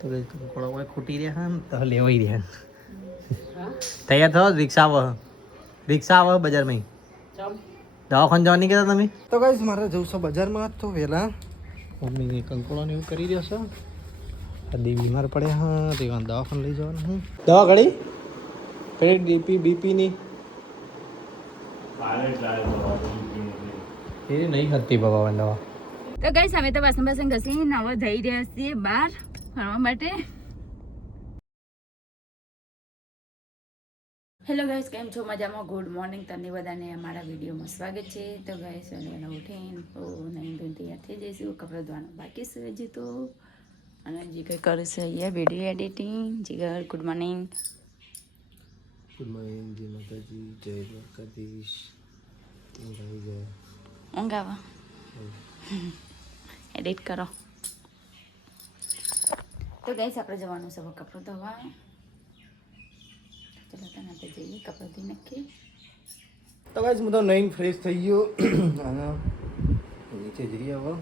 તો કંકોડા હોય ખૂટી રહ્યા ને તો લેવાઈ રહ્યા તૈયાર થયો રિક્ષા આવે બજારમાં દવાખાને જવા નહીં કહેતા તમે તો ગાઈસ મારે જવું છે બજારમાં તો વહેલા મમ્મી કંકોડાને એવું કરી રહ્યો છો દી બીમાર પડ્યા હા તે દવાખાને લઈ જવાનું હું દવા ઘડી પેલી બીપીની એ નહીં હતી બાબા દવા તો ગાઈસ અમે તો વાસણ ઘસીને હવે જઈ રહ્યા છીએ બહાર ફરવા માટે. હેલો ગાઈસ, કેમ છો? મજામાં? ગુડ મોર્નિંગ તમને બધાને અમારા વિડીયોમાં સ્વાગત છે. તો ગાઈસ વહેલા ઉઠીને નહીં ધોઈને તૈયાર થઈ જઈશું. કપડાં ધોવાના બાકી છે હજી તો. અને જીગર કરે છે અહીંયા વિડીયો એડિટિંગ. જીગર ગુડ મોર્નિંગ. ગુડ મોર્નિંગ જય માતાજી, જય દ્વારકાધીશ. ઊંઘ આવે એડિટ કરો. તો ગાઈસ આપણે જવાનું છે કપડાં ધોવા. ચલો તને આપણે જઈએ કપડાં ધોઈ નાખીએ. તો ગાઈસ હું તો નહીં ફ્રેશ થઈ ગયો અને નીચે જઈએ હવે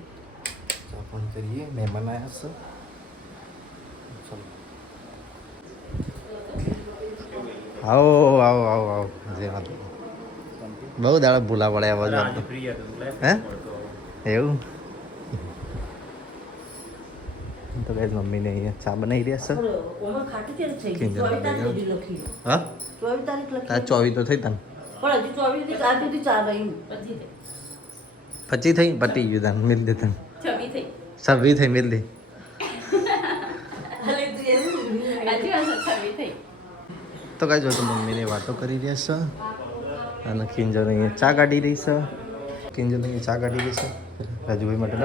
ચા પાણી કરીએ. મહેમાન આવ્યા છે. ચલો આવો આવો આવો આવો જય માતા. બહુ દાડા ભૂલા પડ્યા બાજુ હે એવું. તો ગાઈસ મમ્મીને અહીંયા ચા બનાવી રહ્યા છે. હા 24 તો થઈ તને 25 થઈ પતી ગયું તને મિલ દે તને 26 થઈ મિલ દે. તો ગાઈસ જો મમ્મીને વાતો કરી રહ્યા છે અને કિંજલ અહીંયા ચા કાઢી રહી છે. કિંજલ અહીંયા ચા કાઢી રહી છે રાજુભાઈ માટે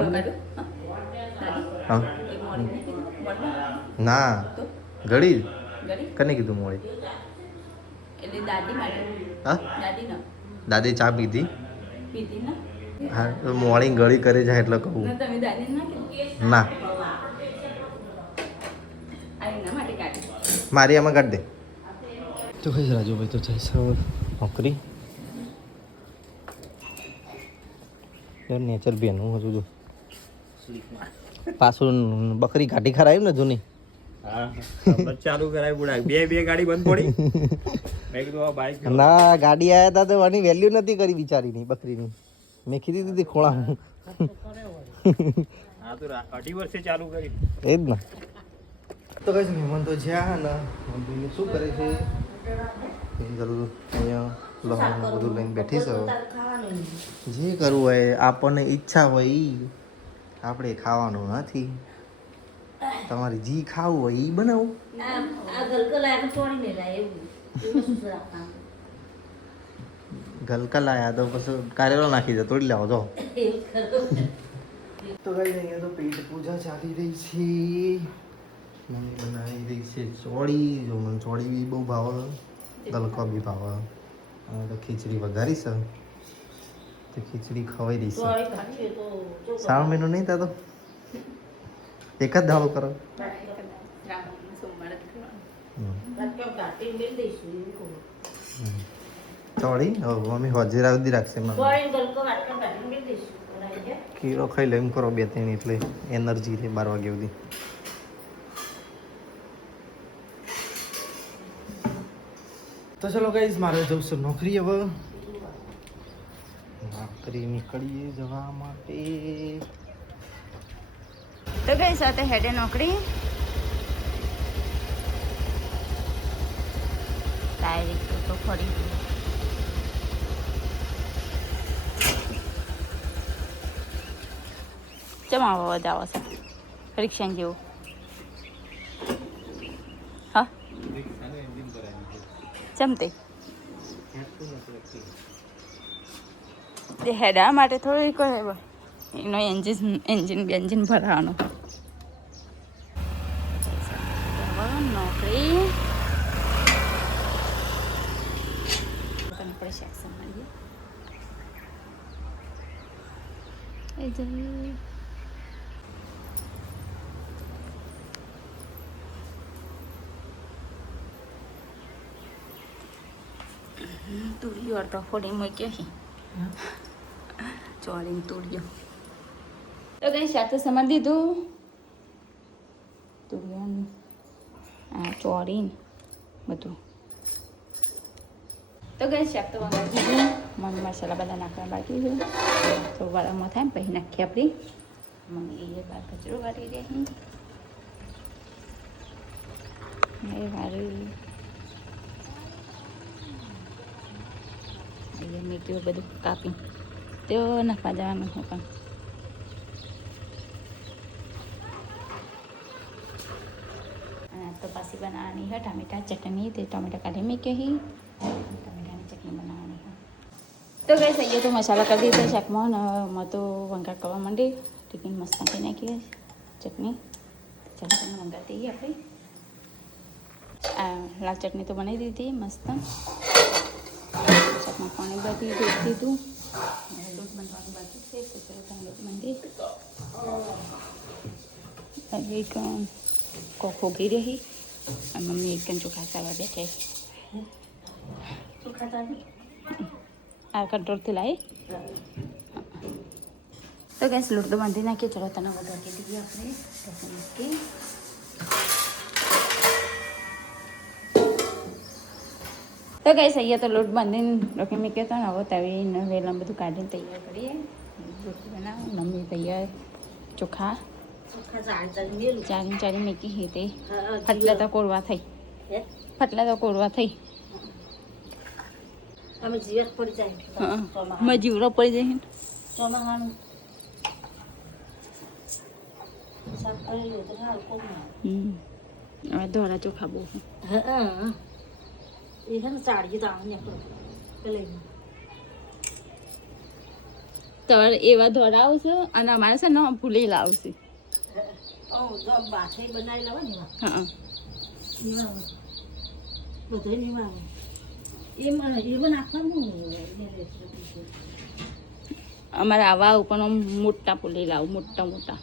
હા ના ઘડી કને કીધું મોડે હા દાદી ચા પીધી હા મોડી ગળી કરે જાય એટલે કહું ના મારી આમાં કાઢ દે. તો કઈ રાજુભાઈ તો જાય છે નોકરી. નેચર બેનું હજુ તો પાછું બકરી ગાડી ખરાયું ને જૂની ચાલુ કરાય બુડા બે ગાડી બંધ પડી. મેં કીધું આ બાઈક ના ગાડી આયા હતા તો એની વેલ્યુ નથી કરી બિચારીની બકરીની. મેં કીધી દીધી ખોળા હા તો 2.5 વર્ષે ચાલુ કરી એ જ ને. તો કઈ મહેમાન તો જ્યાં ને મમ્મીને શું કરે છે અહીંયા લહણ બધું લઈને બેઠી છે. જે કરવું હોય આપણને ઈચ્છા હોય એ આપણે ખાવાનું નથી. તમારે જી ખાવું હોય એ બનાવું. ગલકા લાયા તો પછી કારેલો નાખી દે તોડી લાવો જો. તો કઈ અહીંયા તો પેટ પૂજા ચાલી રહી છે. મમ્મી બનાવી રહી છે ચોળી. જો મને ચોળી બી બહુ ભાવે, ગલકો બી ભાવે. તો ખીચડી વઘારી છે તો ખીચડી ખવાઈ રહી છે. શ્રાવણ મહિનો નહીં થતો એક જ દાડો કરો. ચોળી મમ્મી હજીરા સુધી રાખશે. કીડો ખાઈ લે એમ કરો 2-3 એટલે એનર્જી રહે 12 વાગ્યા સુધી. તો ચલો ગાઈઝ મારે જવું છે નોકરી. હવે નોકરી નીકળીએ જવા માટે. તો ગઈ સાથે હેડે નોકરી. ડાયરેક્ટ તો ફરી જમા અવાજ આવે છે રિક્ષા જેવું. હા જમતે હેડા માટે થોડીક એનો એન્જિન બેન્જિન ભરાવાનું. નોકરી સેક્શન મળીએ એ જઈએ. તુરિયો અડધો ફોડી મૂક્યો ચોળીને તુરિયો. તો કઈ સાથે સમાન દીધું મંચુરિયન, આ ચોરીન બધું. તો ગઈ શાક તો વગાડી દીધું, મમ્મી મસાલા બધા નાખવા બાકી છે. તો વાળામાં થાય ને પછી નાખીએ આપણી મમ્મી એ બાર કચરો વાળી રહી એ વાળી અહીંયા મીઠું બધું કાપી તો નાખવા જવાનું હું પણ. અને તો પાછી બનાવવાની છે ટામેટા ચટણી. તે ટામેટા કાઢી મૂકી ટામેટાની ચટણી બનાવવાની છે. તો ગઈ અહીંયા તો મસાલા કરી દીધો શાકમાં ને એમાં તો વંગાર કરવા માંડી. ટિફિન મસ્ત નાખી નાખીએ ચટણી. ચાલો તમે વંગાર દઈએ આપણે. લાલ ચટણી તો બનાવી દીધી મસ્ત. શાકમાં પાણી બધી દૂધ દીધું. લોટ બાંધવાનું બાકી છે તો ચાલો તમે લોટ બાંધી. એક કોક ઉગી રહી અને મમ્મી એકદમ ચોખા ચાવવા બેઠે. આ કંટ્રોલથી લાવી તો ગેસ લોટ તો બાંધી નાખીએ. ચલો તને વધારી દઈએ આપણે મૂકી. તો ગેસ અહીંયા તો લોટ બાંધીને રોકી મૂક્યો હતો ને હવે તવીને વેલા બધું કાઢીને તૈયાર કરીએ. રોટી બનાવો મમ્મી તૈયાર ચોખા ચારી મૂકી હતી. ફટલા તો કોરવા થઈ અમે જીવત પડી જાય. મેં જીવડો પડી જાય. ચોમાસાનું શાક કરેલું તો સારું ખૂબ ના. હવે ધોળા ચોખા બહુ હા એ છે ને સાડી તો આવે ને પેલા તમારે એવા ધોળા આવશે અને અમારે છે ને ભૂલી લાવશે. બાથરી બનાવી લાવે ને હા બધા એમાં એમાં નાખવાનું. અમારે આવા ઉપર મોટા પુલી લાવું મોટા.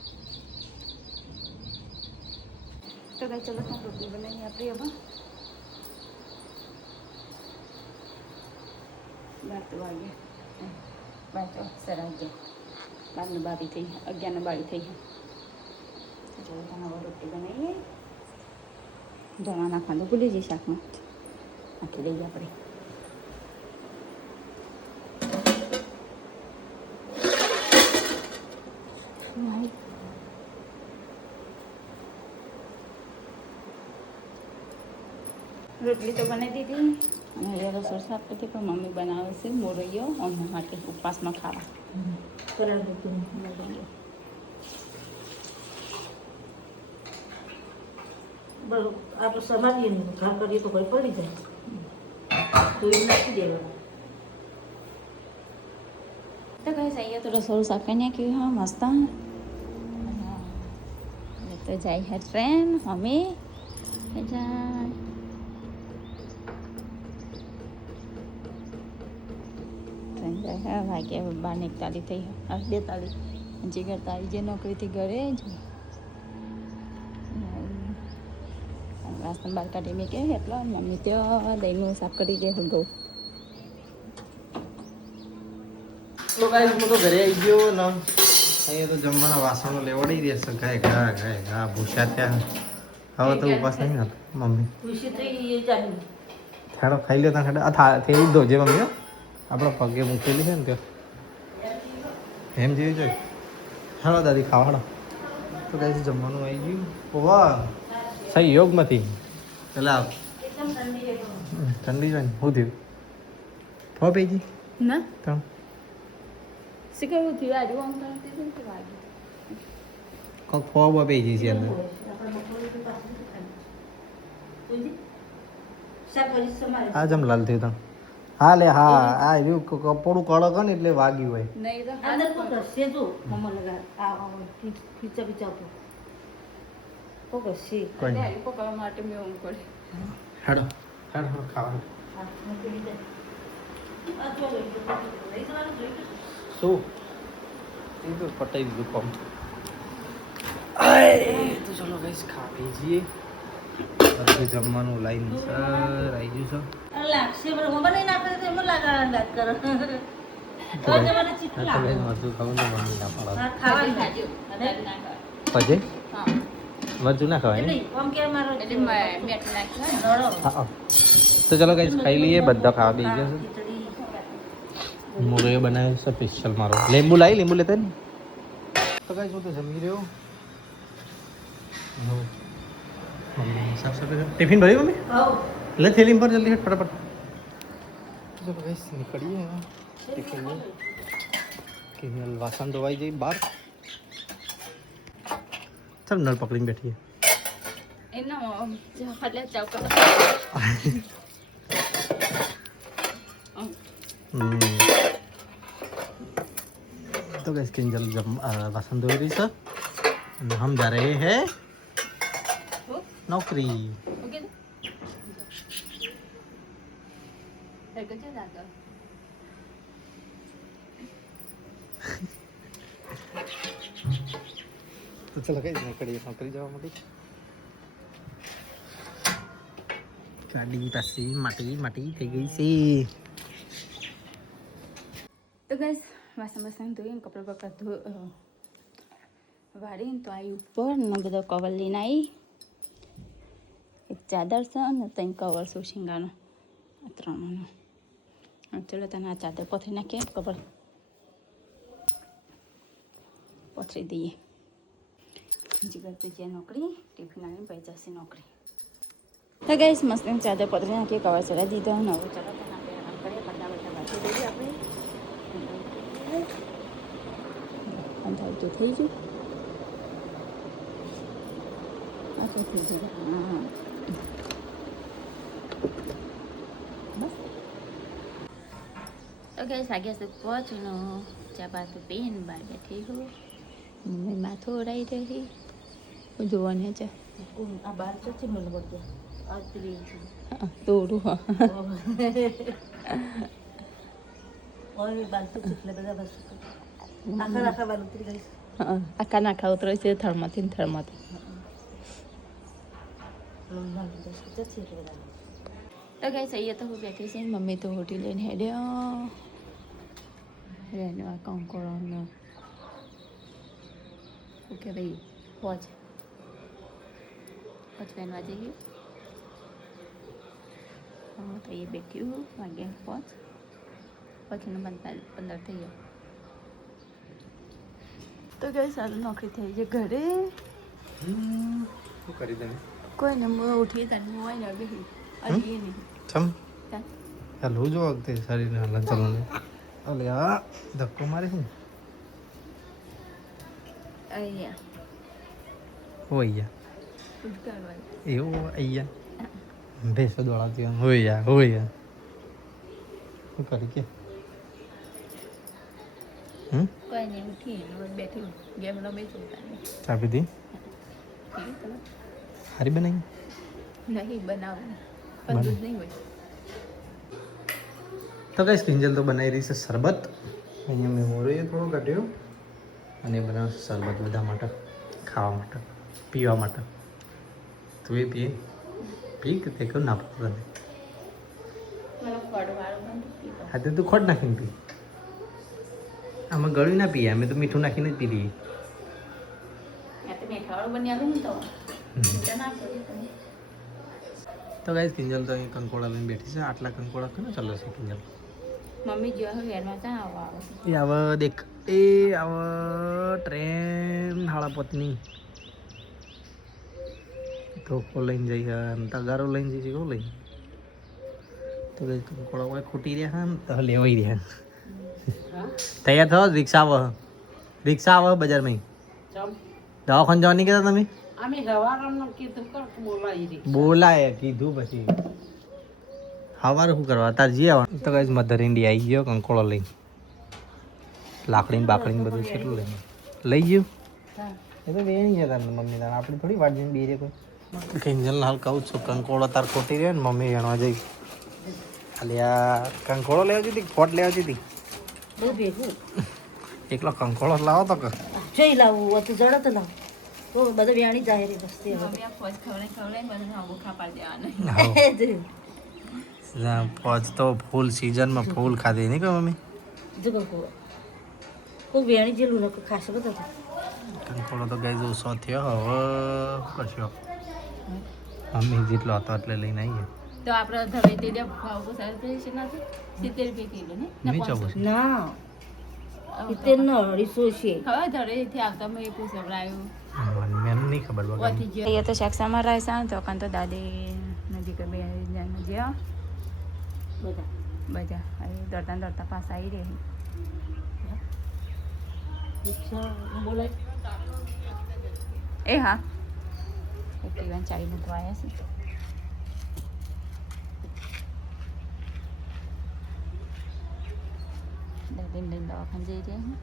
તો ભાઈ ચલો રોટલી બનાવીએ આપણે હવે. 12 વાગે 12 સરા 11 બારી થઈ 11 બારી થઈ. ચલો તમે હવે રોટલી બનાવીએ. ધોળા નાખવાનું ભૂલી જઈ શાકમાં નાખી દઈએ આપણે. રોટલી તો બનાવી દીધી અને અહીંયા રસોઈ સાફ કરી પણ મમ્મી બનાવે છે મોરૈયો એના માટે ઉપવાસમાં ખાવા. મોરૈયો બરોબર આપણે સમારીએ ને ઘા કરીએ તો કોઈ પડી જાય તો એ નાખી દેવાનું. તો કહે અહીંયા તો રસોડું સાફ કરી નાખ્યું હા મસ્ત. તો જાય હે ટ્રેન અમે જાય વાગ્યા 12:41 થઈ 42. જીગર તારી જે નોકરીથી ઘરે જ વાસણ બહાર કાઢી મેં કે એટલો મમ્મી ત્યાં દહીંનું સાફ કરી દે હું ગઉં. તો ગાઈસ હું તો ઘરે આવી ગયો ને અહીંયા તો જમવાના વાસણો લેવડી દેશે ઘા ભૂસ્યા ત્યાં. હવે તો ઉપાસ નહીં હતો મમ્મી. ખુશી થઈ એ ચાલુ થાળો ખાઈ લો ત્યાં થેલી જ ધોજે મમ્મી. આપણા પગે મૂકેલી છે ને કે એમ જેવી જોઈ. હાલો દાદી ખાવાડો. તો ગાઈસ જમવાનું આવી ગયું. વાહ સહી યોગમાંથી પેલા ઠંડી જોઈને શું થયું ફો પેજી ના ત્રણ શીખવું થયું આજે આમ કરતી હતી કે વાગે કોક ફો બો પેજી છે અંદર. શાકભાજી સમારે આ જમ લાલ થયું તાં. હા લે હા આ રહ્યું કપોડું કડક ને એટલે વાગ્યું હોય. નહીં તો અંદર કોક હશે જો મમ્મા લગા આ ખીચા બીચા પર કોક હશે. કોઈ નહીં. પકડવા માટે મેં ઊંઘ પડે. હેડો હેડો ખાવાનું હા મૂકી દીધા. આ જો લઈ જવાનું જોઈ લો. શું એ તો પટાઈ દીધું કોમ. તો ચલો ગાઈસ ખાઈ જઈએ. બધું જમવાનું લાઈન સર આવી ગયું છે. લાગશે પણ મમ્મા નહીં નાખે તો એમાં લાગાડા વાત કરો. તો જમાને ચીકુ લાગે. મધું ખાવું તો મમ્મી ના પાડો. હા ખાવાની ખાજો અને ના ખાવા. પછી હા મરચું ના ખવાય ને? આમ કે મારો એટલે મેટ નાખ્યો દડો હા તો ચલો કઈ ખાઈ લઈએ બધા ખાવા બેસી જશે ખીચડી મોરે બનાવ્યો છે સ્પેશિયલ મારો લીંબુ લાવી લીંબુ લેતા ને તો કઈ હું તો જમી રહ્યો મમ્મી સાફ સફાઈ ટિફિન ભર્યું મમ્મી આવ એટલે થેલી પર જલ્દી હેઠ ફટાફટ ચલો ગાઈસ નીકળીએ ટિફિન કિનલ વાસણ ધોવાઈ જઈ બહાર ચાલ નળ પકડીને બેઠીએ એનો ફાટલે ચાવકા तो गैस किंजल जब वासन धो रही सर हम जा रहे हैं नौकरी ઓકે એ કજે દાદા तो चलो गैस નીકળીએ નોકરી જવા માટે ગાડી પાછી માટી માટી થઈ ગઈ છે તો ગાઈસ વાસણ વાસણ ધોઈને કપડાં બપડા વાળીને તો આવી ઉપર ને બધો કવર લઈને આવી એક ચાદર છે ને ત્રણ કવર છે શીંગાનો આ ત્રણનો ચલો તને આ ચાદર પથરી નાખીએ કવર પથરી દઈએ બીજી વાર તો જે નોકરી ટિફિન આવીને પૈ જશે નોકરી તો ગાઈસ મસ્ત ચાદર પથરી નાખીએ કવર ચડાવી દીધો ને હવે ચલો તને આપણે આરામ કરીએ પડદા બધા બાકી દઈએ આપણે અંધારું તો થઈ ગયું અચ્છા થઈ ગયું હા બસ તો ગઈ વાગ્યા સુધી પહોંચીનો ચા બાત પીને બહાર બેઠી હું મમ્મી માથું ઓળાઈ રહી હું જોવાની છે આ બાર છે મને બધું આ ત્રી તોડું ઓય બાર તો એટલે બધા બસ આખા આખા બાર ઉતરી ગઈ આખા નાખા ઉતરે છે થર્માથી થર્માથી તો ગઈ સહી તો હું બેઠી છે મમ્મી તો હોટી લઈને હેડ્યા રેનવા કંકોળાનો ઓકે ભાઈ પહોંચ પહેરવા જઈએ હા તો એ બેઠ્યું વાગ્યા પહોંચ પછીનો 15 થઈ ગયો તો ગઈ સારું નોકરી થઈ છે ઘરે શું કરી તમે કોઈ ને હું ઉઠી તને હોય ને બેહી અલી નહીં ચમ ચાલુ જો વખતે શરીરને હલન ચલન અલે આ ધક્કો મારે શું અહીંયા હોયા ઉઠકારવાનું એવું અહીંયા ભેંસો દોડાતી હોયા હોયા શું કરી કે કોઈ નહીં ઉઠી બેઠી ગેમ રમે છું ચા પીધી હારી બનાવી નહીં બનાવવાનું પણ દૂધ નહીં હોય તો કઈ કિંજલ તો બનાવી રહી છે શરબત અહીંયા મેં મોરૈયો થોડો કાઢ્યો અને બનાવશે શરબત બધા માટે ખાવા માટે પીવા માટે તું એ પીએ પી કે તે કેવું ના પડતું તને મને ફળવાળું બંધ હા તે તું ખોટ નાખીને પી આમાં ગળ્યું ના પીએ અમે તો મીઠું નાખીને જ પી લઈએ તો મીઠાવાળું બની આલું ને તો મીઠા ના કરીએ તમે તો ગાઈસ કિંજલ તો અહીં કંકોડા લઈને બેઠી છે આટલા કંકોડા કેમ ચાલે છે કિંજલ મમ્મી જો હવે વેરમાં ત્યાં આવે એ આવ દેખ એ આવ ટ્રેન હાળા પત્ની ધોકો લઈને જઈ અને તગારો લઈને જઈ છે કેવું લઈને તો કઈ કંકોડા વાળા ખૂટી રહ્યા ને તો લેવાઈ રહ્યા તૈયાર થયો રિક્ષા આવે બજારમાં દવાખાને જવા નહીં કહેતા તમે અમે ગવારમનો કીધું કર બોલાવી રી બોલાય કીધું પછી સવારે શું કરવા તાર જઈ આવવાનું તો કઈ મધર ઇન્ડિયા આવી ગયો કંકોળો લઈને લાકડીને બાકડીને બધું કેટલું લઈને લઈ ગયું એ તો વેણી છે તાર મમ્મી તાર આપણે થોડી વાટ જઈને બે રે કોઈ કિંજલ હાલ કહું છું કંકોળો તાર ખોટી રહે ને મમ્મી વેણવા જઈ ખાલી આ કંકોળો લેવા જતી ફોટ લેવા જતી બધું ભેગું એકલો કંકોળો લાવો તો કે જોઈ લાવું હતું જડત લાવ તો બધું વ્યાણી જાય રે વસ્તી મમ્મી આ ફોજ ખવડાય બધું આવું ખાપા દેવાના હવે પહોંચ તો ફૂલ સિઝનમાં ફૂલ ખાધી નહીં કે મમ્મી જો કોઈ વ્યાણી જેલું ન ખાસ બધા કંકોડો તો ગઈ ઓછો થયો હવે કશો મમ્મી જેટલો હતો એટલે લઈને આવીએ તો આપણે ધવે તે દે ભાવ સારું થઈ છે ના 70 રૂપિયા કિલો ને નહીં ચાવું ના 70 નો 250 છે. હવે ધરે થી આવતા મેં એ પૂછવડાયું મને નહીં ખબર બગા વધી ગયો એ તો શાકસામાં રહેશે તો કાં તો દાદી નજીક બે જણ જ્યાં બધા હવે દોડતા દોડતા પાસ આવી રહી રિક્ષા બોલાય એ હા એક્ટિવાને ચાવી મૂકવા આવ્યા છે દાદીને લઈને દવાખાને જઈ રહ્યા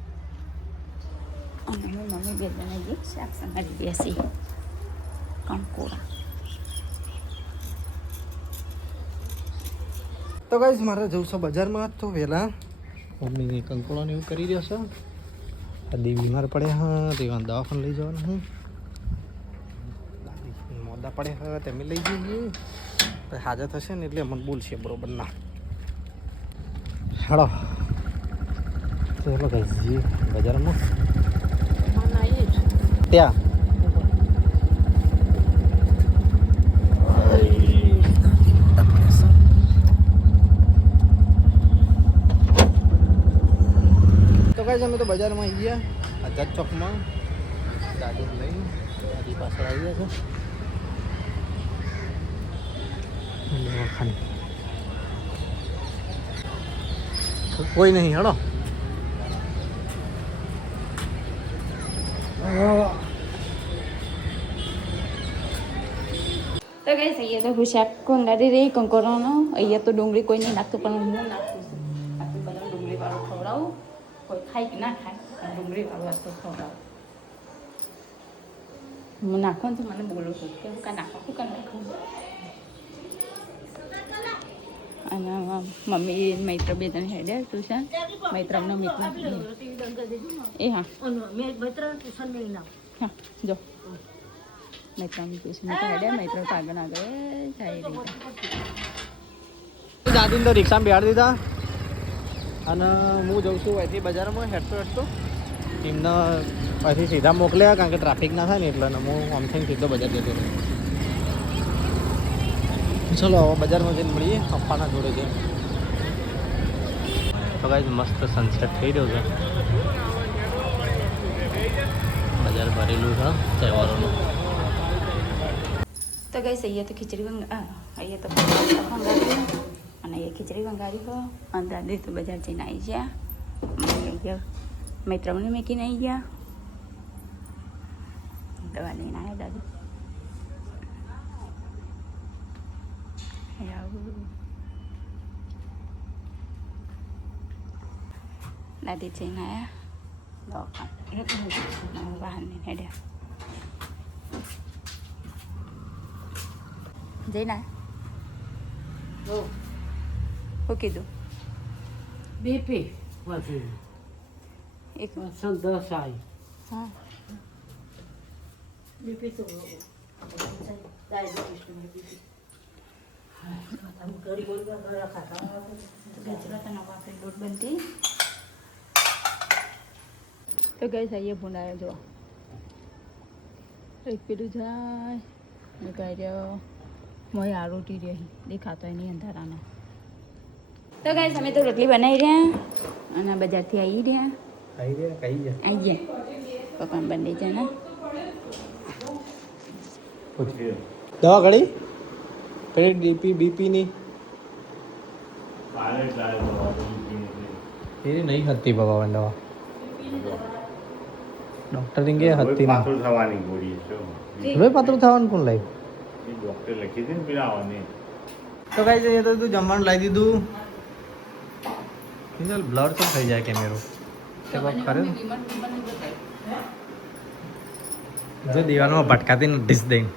અને હું મમ્મી બે જણા જઈ શાક સંભાળી બેસી કંકોડા તો ગાઈસ મારે જવું છે બજારમાં તો વહેલા મમ્મી કંકોળાને એવું કરી રહ્યો છે દાદી બીમાર પડે હા તેવા દવાખાને લઈ જવાનું હું દાદી મોડા પડે હા તમે લઈ જઈએ પછી હાજર થશે ને એટલે મને બોલશે બરોબર ના હાલો ચલો ગાઈસ જી બજારમાં ત્યાં તો ગાઈસ અમે તો બજારમાં આવી ગયા આઝાદ ચોકમાં દાદી લઈને દાદી પાછળ આવી ગયા છે દવાખાને કોઈ નહીં હેડો તો ગઈ અહીંયા તો હું શાક કંગારી રહી કંકોરાનો અહીંયા તો ડુંગળી કોઈ નહીં નાખતું પણ હું નાખું છું આટલું બધા ડુંગળી વાળું ખવડાવું કોઈ ખાય કે ના ખાય પણ ડુંગળી વાળું આટલું ખવડાવું હું નાખું તો મને બોલું છું કે હું કાં નાખું હું કાં નાખું અને મમ્મી મૈત્ર બે જણ હેડે ટ્યુશન મૈત્રનો મિત્ર એ હા મેં બતરા ટ્યુશન નહીં ના હા જો મૈત્રની ટ્યુશન તો હેડે મૈત્ર તો આગળ આગળ જાય રહી દાદીને તો રિક્ષામાં બેહાડી દીધા અને હું જઉં છું અહીંથી બજારમાં હેડતો એમને પછી સીધા મોકલ્યા કારણ કે ટ્રાફિક ના થાય ને એટલે હું આમથી સીધો બજાર જતો રહ્યો ચલો હવે બજારમાં જઈને મળીએ પપ્પાના જોડે છે તો કાંઈ મસ્ત સનસેટ થઈ રહ્યો છે બજાર ભરેલું છે તહેવારોનું તો ગઈ અહીંયા તો ખીચડી અહીંયા તો વંગારી અને અહીંયા ખીચડી વંગારી હો અને દાદી તો બજાર જઈને આવી ગયા મૈત્રને મેકીને આવી ગયા દવા લઈને આવ્યા દાદી દાદી જઈને આવ્યા દવાખાને વાહનને હેડ્યા જઈને આવ્યા શું કીધું બીપી વધી એક 10 આવી હા બીપી તો ડાયાબિટીસ ઘડી બોલવા ઘણા ખાતા ગજરા તો નવા આપણી લોટ બનતી તો ગઈ જઈએ ભૂંડાયો જો એક પેલું જાય ને કહી રહ્યો મોય આ રોટી રહી દેખાતો એની અંધારાનો તો ગઈ અમે તો રોટલી બનાવી રહ્યા અને બજારથી આવી રહ્યા આવી ગયા પપ્પા બંને જણા દવા ઘડી પેલી ડીપી બીપીની એ નહીં હતી બાબા દવા ડોક્ટર કે હતી ના થવાની ગોળી છે હવે પાતળું થવાનું કોણ લાવ્યું એ ડોક્ટર લખી દે ને પેલા આવવાની તો કઈ જઈએ તો તું જમવાનું લાવી દીધું બ્લર તો થઈ જાય કેમેરો તે બાપ ખરે જો દીવાનમાં ભટકાતી ને ડીશ દઈને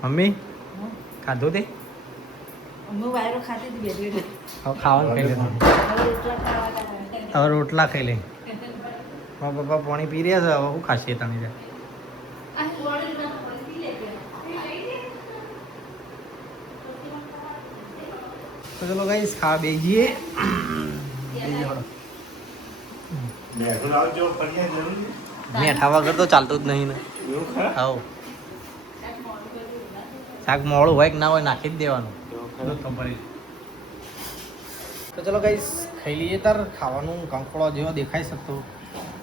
મમ્મી ખાધું તે હું વાયરો ખાતી હતી બે હવે ખાવાનું ખાઈ લે હવે રોટલા ખાઈ લે મારા પપ્પા પાણી પી રહ્યા છે હવે શું ખાશે તને જાય તો ચલો ગાઈસ ખાવા બેસીએ મેઠા વગર તો ચાલતું જ નહીં ને ખાઓ શાક મોડું હોય કે ના હોય નાખી જ દેવાનું તો ચલો ગાઈસ ખાઈ લઈએ તાર ખાવાનું કંકોડો જેવો દેખાઈ શકતો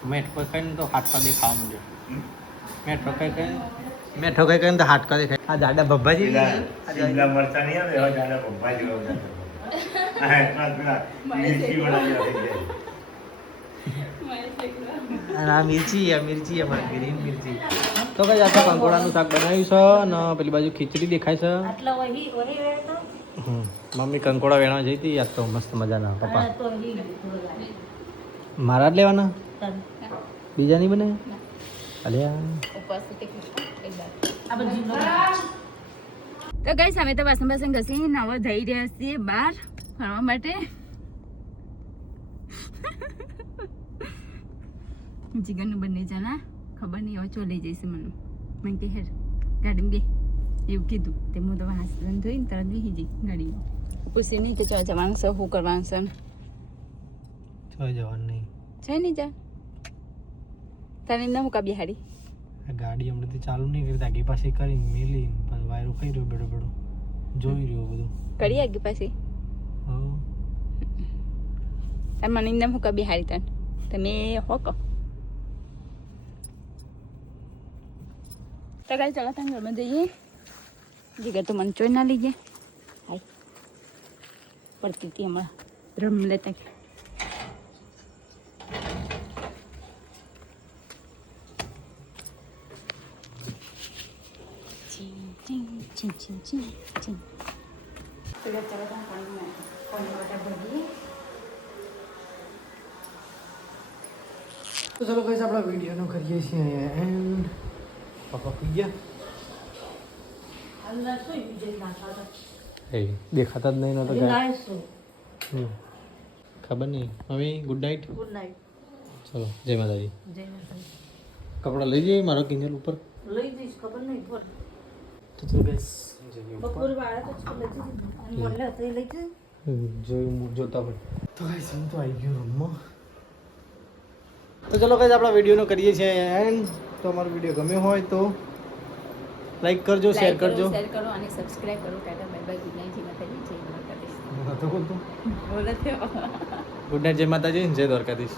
મેઠો કઈ તો હાટકા દેખાવા માંડ્યો મેઠો કઈ તો હાટકા દેખાય આ જાડા ભબ્બાજી શિમલા મરચા નહીં આવે એવા જાડા પપ્પા જેવા આ એટલા પેલા મિર્ચી વાળા જેવા થઈ જાય. અને આ મિર્ચી અમારી ગ્રીન મિર્ચી તો કઈ આપણે કંકોડાનું શાક બનાવ્યું છે અને પેલી બાજુ ખીચડી દેખાય છે આટલા વહી વહી રહે તો મમ્મી કંકોડા વેણવા જઈ હતી આજ તો મસ્ત મજાના પપ્પા આ તો હી મારા જ લેવાના તન બીજા નહીં બને અલ્યા આ બધી તો ગાઈસ અમે તો વાસણ ઘસીને હવે જઈ રહ્યા છીએ બહાર ફરવા માટે જીગરનું બંને જણા ખબર નહીં હવે ચો લઈ જઈશું મને કે હેર ગાડીમાં બે એવું કીધું તે હું તો હાથ ધોઈને તરત બેસી જઈ ગાડીમાં પૂછ્યું નહીં તો ચો જવાનું છે શું કરવાનું છે છ જવાનું નહીં છે નહીં જા તારે ના મૂકા બિહારી આ ગાડી હમણાંથી ચાલુ નહીં કરી આગી પાછી કરીને મેલી પછી વાયરો ખાઈ રહ્યો બેડો બેડો જોઈ રહ્યો બધું કરી આગી પાછી હો તાર મને ના મૂકા બિહારી તને તમે હો કહો તો ગાઈ ચાલો તમે ઘરમાં જઈએ જીગર તો મને ચોઈ ના લીજે હાય પડતી હતી હમણાં રમ લેતા તો ચલો કઈ આપણા વિડીયોનો કરીએ છીએ એન્ડ પપ્પા પી ગયા અંદર શું વિજય નાખા એ દેખાતા જ નહીં નતો હતા નાઈસ ખબર નહીં mummy good night good night ચલો જય માતાજી જય માતાજી કપડાં લઈ જઈએ મારો કિંજલ ઉપર લઈ જઈશ ખબર નહીં પર તો ચલો ગાઈસ જઈએ બપોર વાળા તો લઈ જઈશ અને મને તો લઈ જઈશ જોતા પણ તો ગાઈસ હું તો આવી ગયો રૂમમાં તો ચલો ગાઈસ આપણા વિડીયોનો કરીએ છીએ એન્ડ તો અમારો વિડીયો ગમ્યો હોય તો લાઈક કરજો શેર કરજો શેર કરો અને સબસ્ક્રાઇબ કરો Tata bye bye good night જય માતાજી જય દ્વારકાધીશ હું નતો બોલતો બોલે થયો ગુડ નાઇટ જય માતાજી જય દ્વારકાધીશ